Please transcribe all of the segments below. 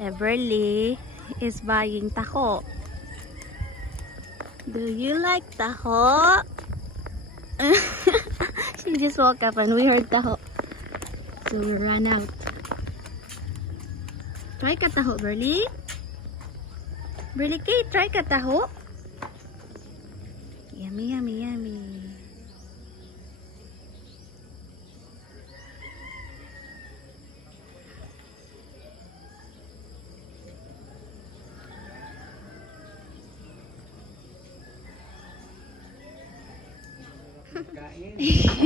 Everly is buying taho. Do you like taho? She just woke up and we heard taho. So we ran out. Try ka taho, Everly. Everly Kate, try ka taho. Yummy, yummy, yummy.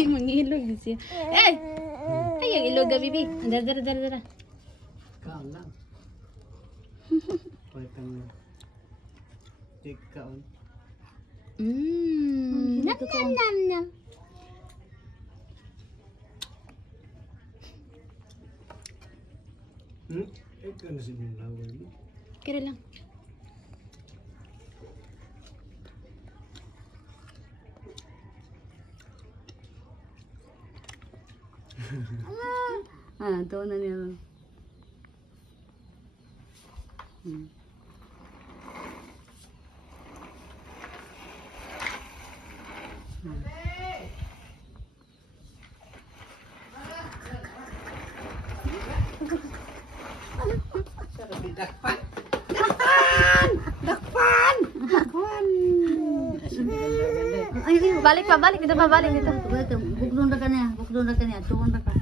Mangilog siya. Eh! Ay, ang ilog ga, bibi. Dara. Kaon lang. Pwetang take kaon. Nam. Ito na siya laway mo. Kira lang. Ito na niya. Dakpan! Ay, balik dito. Bukdon na kanya. Tuon na ka.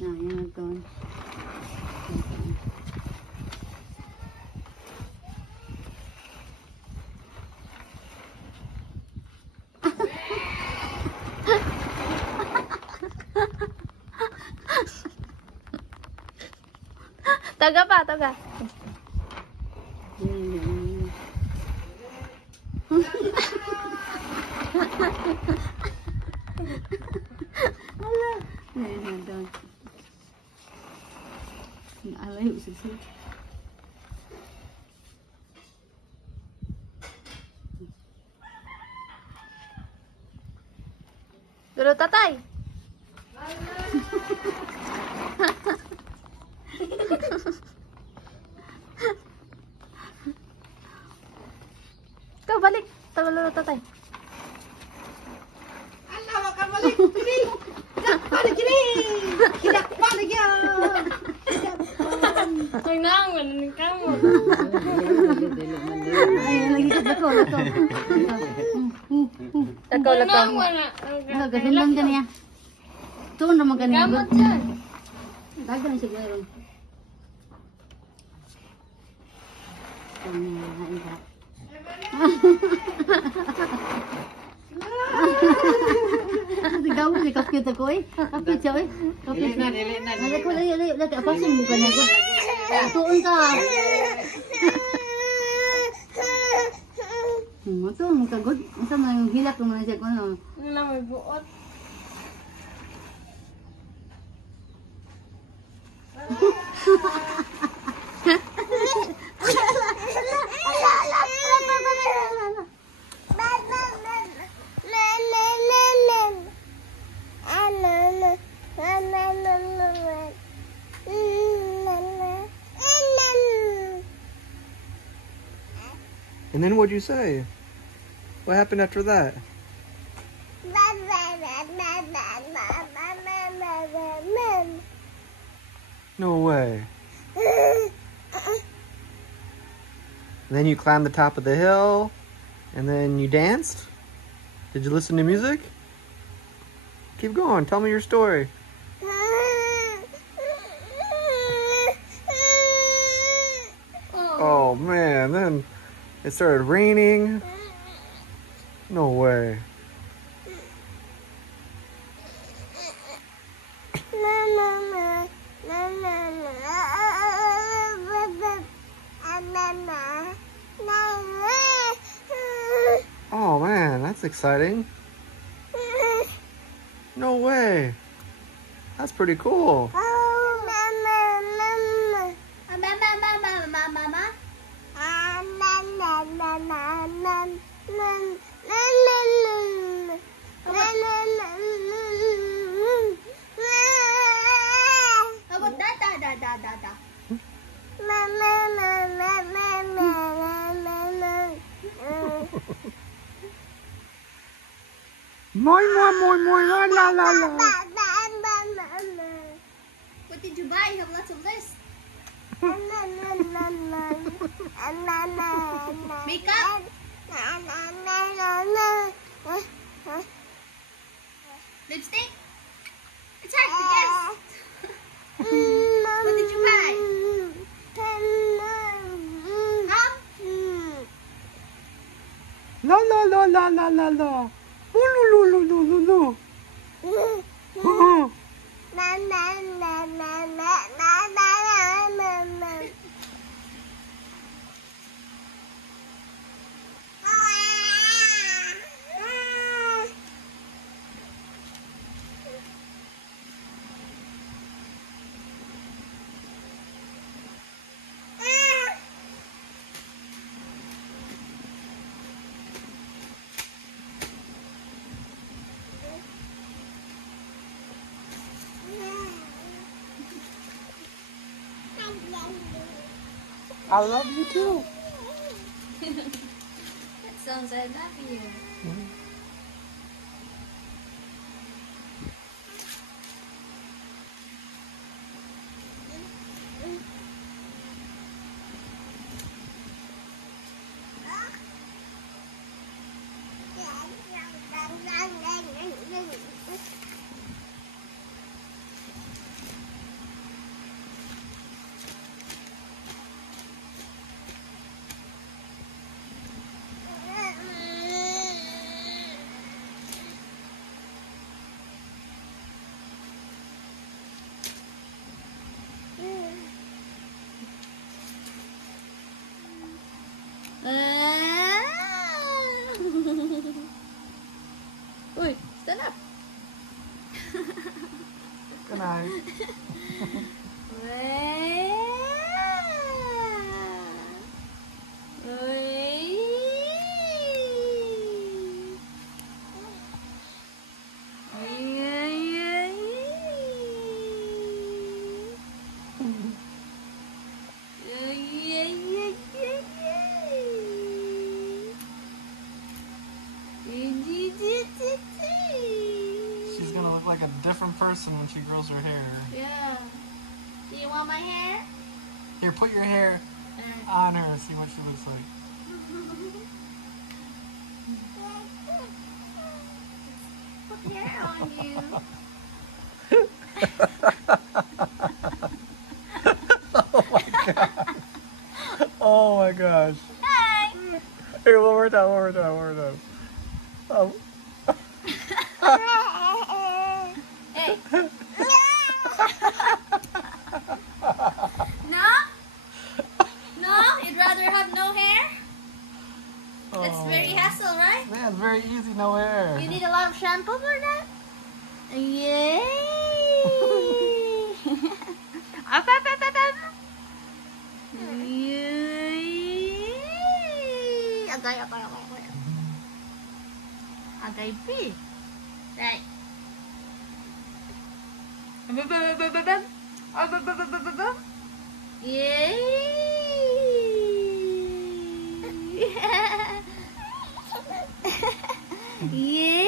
Nah, yan ito. Taga pa. Alayo sih. Dulu tatay. Kau balik, tagal lolo tatay. Ala, wag ka balik! Balik kini! Balik yan! Nangangan ng kamu. Ay, lagi sa lako. Lako. Gasilang ka niya. Tuon naman ka niya. Gamot yan. Dagan siya gano'n. Hain ka. Gawa si kapit ako eh. Kapit siya eh. Dili na. Layo. Apasin mo ka na. Tuon ka. Tuon mo ka good. Asa mo yung hilak mo na siya ko no. Wala may buot. And then what'd you say? What happened after that? No way. And then you climbed the top of the hill, and then you danced? Did you listen to music? Keep going, tell me your story. Oh man, then it started raining. No way. Oh man, that's exciting. No way. That's pretty cool. Moi, la la la la. What did you buy? You have lots of lists. Makeup? Lipstick? It's hard to guess. What did you buy? Huh? La la la la la la la. Ooh, I love you too. That sounds I love you. Uy, stand up. Good night. She's gonna look like a different person when she grows her hair. Yeah. Do you want my hair? Here, put your hair on her and see what she looks like. Put hair on you. Oh my gosh. Hi. Here, one more time. Oh. Hey. No? No? You'd rather have no hair? It's very hassle, right? Yeah, it's very easy, no hair. You need a lot of shampoo for that? Yay! Up. Yay! Agay. Agay B. Right. Yay! Yay!